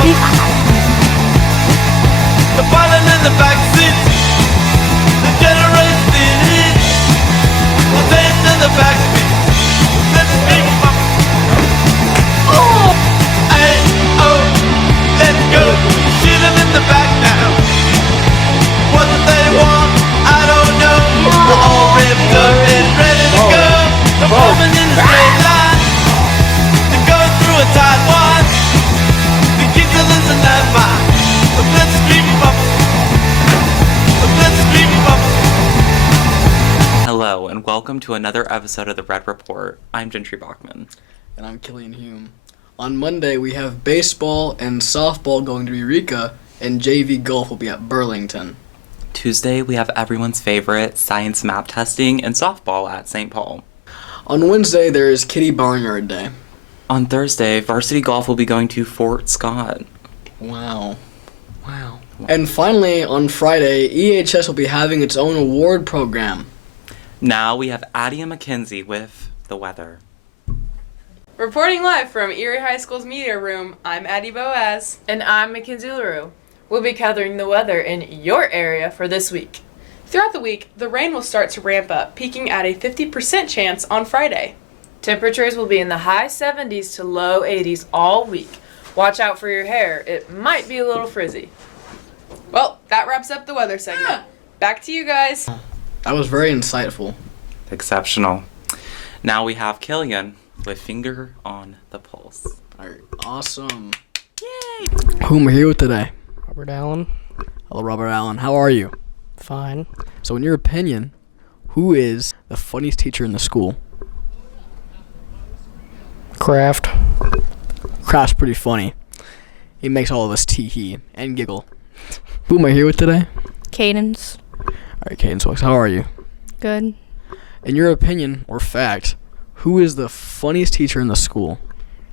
The violin in the backseat, the generation heat, the dance in the backbeat. Let's make fun. Oh, hey, oh, let's go. Shoot 'em in the back now. What they want, I don't know. We're all ripped up and ready to go. The woman in the straight line, to go through a tight one. The kids are losing their mind. Let's scream up. Let's scream up. Hello, and welcome to another episode of the Red Report. I'm Gentry Bachman. And I'm Killian Hume. On Monday, we have baseball and softball going to Eureka, and JV golf will be at Burlington. Tuesday, we have everyone's favorite science map testing and softball at St. Paul. On Wednesday, there is Kitty Barnyard Day. On Thursday, varsity golf will be going to Fort Scott. Wow. And finally, on Friday, EHS will be having its own award program. Now we have Addie and Mackenzie with the weather. Reporting live from Erie High School's media room, I'm Addie Boaz. And I'm Mackenzie LaRue. We'll be covering the weather in your area for this week. Throughout the week, the rain will start to ramp up, peaking at a 50% chance on Friday. Temperatures will be in the high 70s to low 80s all week. Watch out for your hair. It might be a little frizzy. Well, that wraps up the weather segment. Back to you guys. That was very insightful. Exceptional. Now we have Killian with finger on the pulse. All right, awesome. Yay! Who am I here with today? Robert Allen. Hello, Robert Allen. How are you? Fine. So, in your opinion, who is the funniest teacher in the school? Kraft. Kraft's pretty funny. He makes all of us tee-hee and giggle. Who am I here with today? Cadence. All right, Cadence Wilkes, how are you? Good. In your opinion or fact, who is the funniest teacher in the school?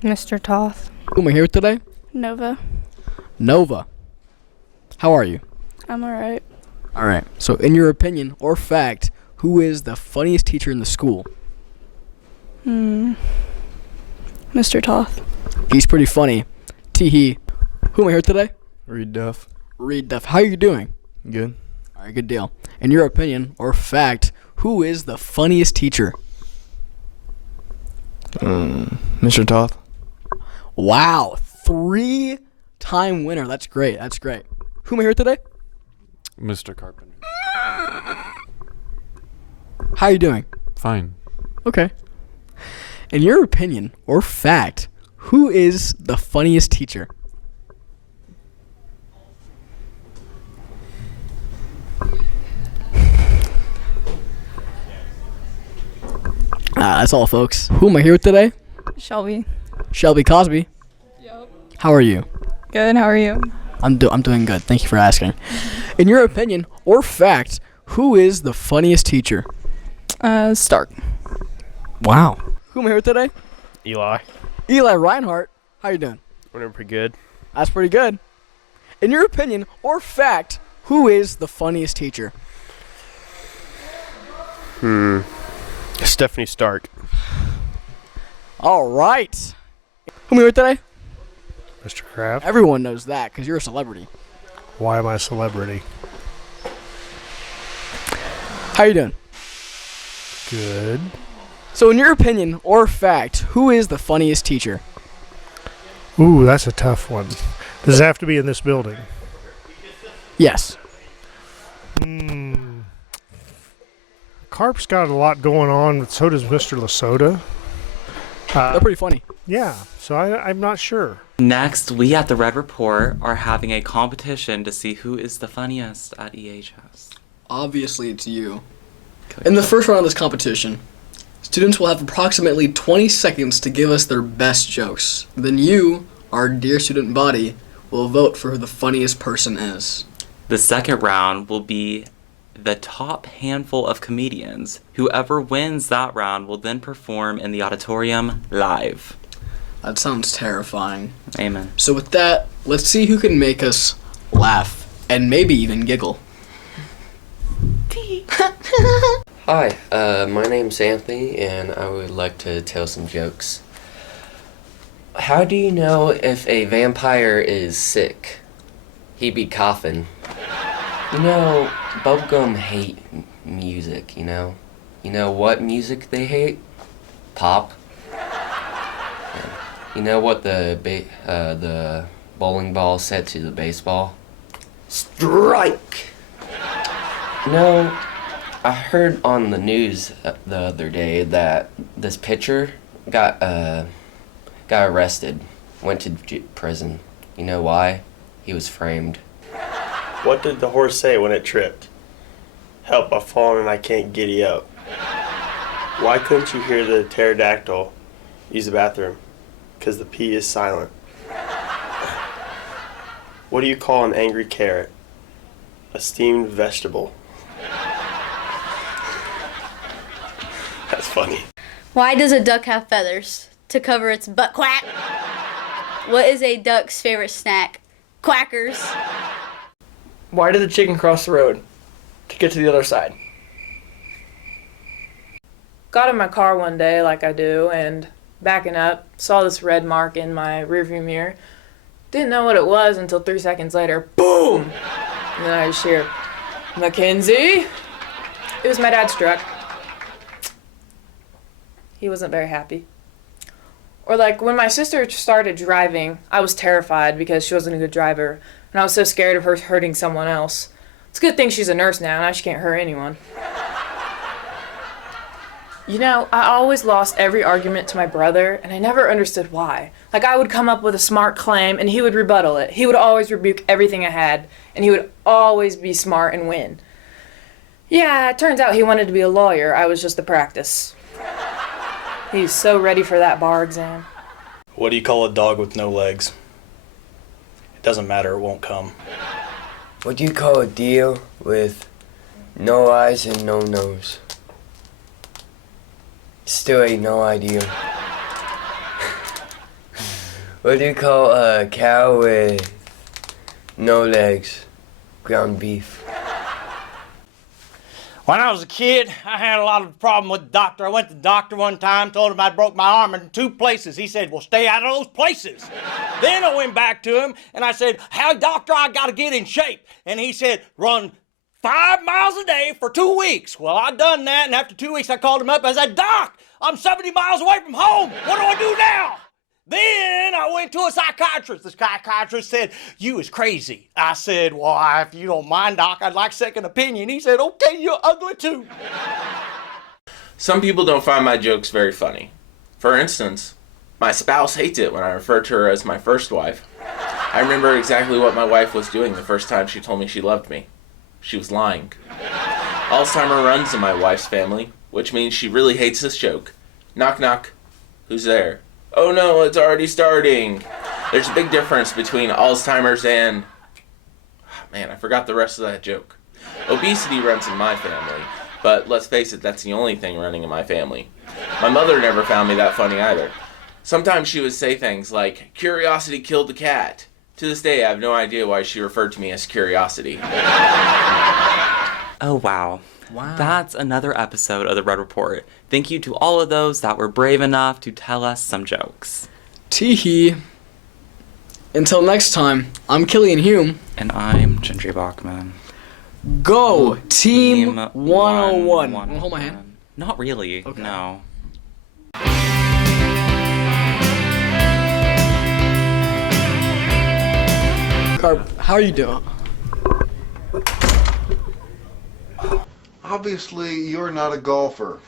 Mr. Toth. Who am I here with today? Nova. Nova. How are you? I'm alright. All right. So, in your opinion or fact, who is the funniest teacher in the school? Mr. Toth. He's pretty funny. Tee-hee. Who am I here today? Reed Duff. Reed Duff. How are you doing? Good. All right, good deal. In your opinion or fact, who is the funniest teacher? Mr. Toth. Wow. 3-time winner. That's great. That's great. Who am I here today? Mr. Carpenter. How are you doing? Fine. Okay. In your opinion or fact, who is the funniest teacher? That's all, folks. Who am I here with today? Shelby. Shelby Cosby. Yep. How are you? Good, how are you? I'm doing good. Thank you for asking. In your opinion or fact, who is the funniest teacher? Stark. Wow. Who am I here with today? Eli. Eli Reinhardt. How you doing? I'm doing pretty good. That's pretty good. In your opinion or fact, who is the funniest teacher? Stephanie Stark. All right. Who am I here with today? Mr. Kraft. Everyone knows that because you're a celebrity. Why am I a celebrity? How you doing? Good. So in your opinion or fact, who is the funniest teacher? Ooh, that's a tough one. Does it have to be in this building? Yes. Carp's got a lot going on, but so does Mr. Lasota. They're pretty funny. Yeah, so I'm not sure. Next, we at the Red Report are having a competition to see who is the funniest at EHS. Obviously, it's you. In the first round of this competition, students will have approximately 20 seconds to give us their best jokes. Then you, our dear student body, will vote for who the funniest person is. The second round will be the top handful of comedians. Whoever wins that round will then perform in the auditorium live. That sounds terrifying. Amen. So with that, let's see who can make us laugh and maybe even giggle. Hi, my name's Anthony, and I would like to tell some jokes. How do you know if a vampire is sick? He be coughing. You know, bubblegum hate music, you know? You know what music they hate? Pop. You know what the bowling ball said to the baseball? Strike! You know, I heard on the news the other day that this pitcher got arrested, went to prison. You know why? He was framed. What did the horse say when it tripped? Help, I've fallen and I can't giddy up. Why couldn't you hear the pterodactyl use the bathroom? Because the P is silent. What do you call an angry carrot? A steamed vegetable. That's funny. Why does a duck have feathers? To cover its butt quack. What is a duck's favorite snack? Quackers. Why did the chicken cross the road? To get to the other side. Got in my car one day like I do and backing up, saw this red mark in my rearview mirror. Didn't know what it was until 3 seconds later, boom! And then I just hear, Mackenzie? It was my dad's truck. He wasn't very happy. Or like when my sister started driving, I was terrified because she wasn't a good driver. And I was so scared of her hurting someone else. It's a good thing she's a nurse now she can't hurt anyone. You know, I always lost every argument to my brother, and I never understood why. Like, I would come up with a smart claim, and he would rebuttal it. He would always rebuke everything I had, and he would always be smart and win. Yeah, it turns out he wanted to be a lawyer. I was just a practice. He's so ready for that bar exam. What do you call a dog with no legs? It doesn't matter, it won't come. What do you call a deer with no eyes and no nose? Still ain't no idea. What do you call a cow with no legs? Ground beef. When I was a kid, I had a lot of problem with the doctor. I went to the doctor one time, told him I broke my arm in 2 places. He said, well, stay out of those places. Then I went back to him and I said, hey, doctor, I gotta get in shape. And he said, run 5 miles a day for 2 weeks. Well, I done that, and after 2 weeks, I called him up. I said, Doc, I'm 70 miles away from home. What do I do now? Then I went to a psychiatrist. The psychiatrist said, you is crazy. I said, well, if you don't mind, Doc, I'd like second opinion. He said, okay, you're ugly too. Some people don't find my jokes very funny. For instance, my spouse hates it when I refer to her as my first wife. I remember exactly what my wife was doing the first time she told me she loved me. She was lying. Alzheimer runs in my wife's family, which means she really hates this joke. Knock, knock. Who's there? Oh no, it's already starting. There's a big difference between Alzheimer's and... Man, I forgot the rest of that joke. Obesity runs in my family, but let's face it, that's the only thing running in my family. My mother never found me that funny either. Sometimes she would say things like, curiosity killed the cat. To this day, I have no idea why she referred to me as Curiosity. Oh, wow. That's another episode of the Red Report. Thank you to all of those that were brave enough to tell us some jokes. Tee-hee. Until next time, I'm Killian Hume. And I'm Gentry Bachman. Go, Team 101. Wanna hold my hand? Not really, okay. No. How are you doing? Obviously, you're not a golfer.